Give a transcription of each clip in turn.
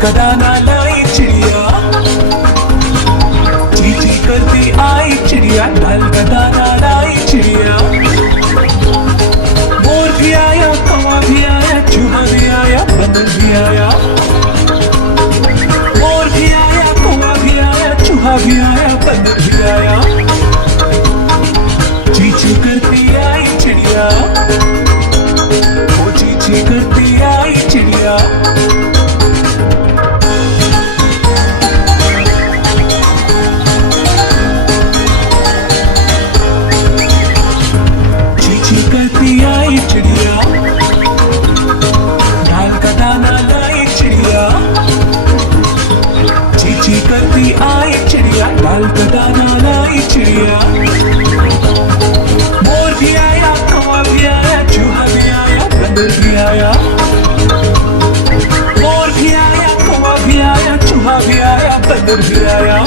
का दाना लाई चिड़िया, ची ची करती आई चिड़िया, दाल का दाना लाई चिड़िया। मोर भी आया, कौवा भी आया, चूहा भी आया, बंदर भी आया। मोर भी आया, कौवा भी आया, चूहा भी आया, बंदर भी आया। ची ची करती आई चिड़िया, वो ची ची करती आई चिड़िया। ची ची करती आई चिड़िया, दाल का दाना लाई चिड़िया, ची ची करती आई चिड़िया, दाल का दाना लाई चिड़िया। मोर भी आया, कौवा भी आया, चूहा भी आया, बंदर भी आया। मोर भी आया, कौवा भी आया, चूहा भी आया, बंदर भी आया।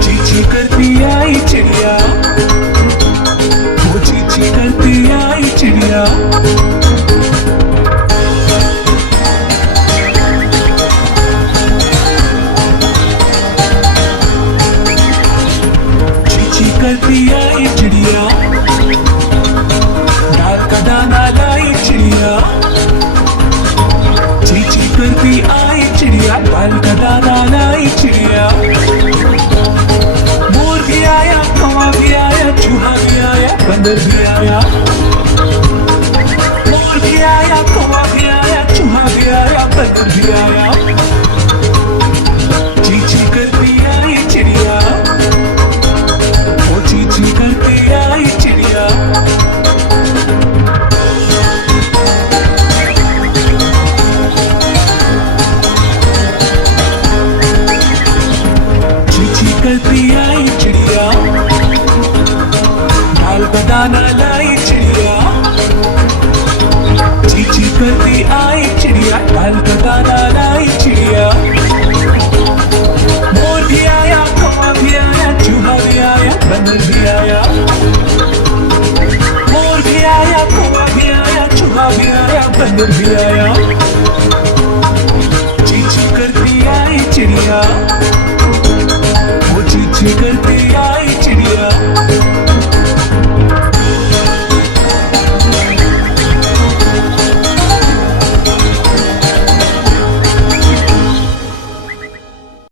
ची ची करती आई चिड़िया, वो ची ची करती आई चिड़िया। करती आई चिड़िया, दाल का दाना लाई चिड़िया, ची ची करती आई चिड़िया, दाल का दाना लाई चिड़िया। मोर भी आया, कौवा भी आया, चूहा भी आया, बंदर भी आया। मोर भी आया, कौवा भी आया, चूहा भी आया, बंदर भी आया। ची ची करती आई चिड़िया, ची ची करती आई चिड़िया। ची ची करती आई चिड़िया, दाल का दाना लाई चिड़िया, ची ची करती आई चिड़िया, दाल का दाना लाई चिड़िया। मोर भी आया, कौवा भी आया, चूहा भी आया, बंदर भी आया। मोर भी आया, कौवा भी आया, चूहा भी आया, बंदर भी आया। ची ची करती आई चिड़िया, वो ची ची करती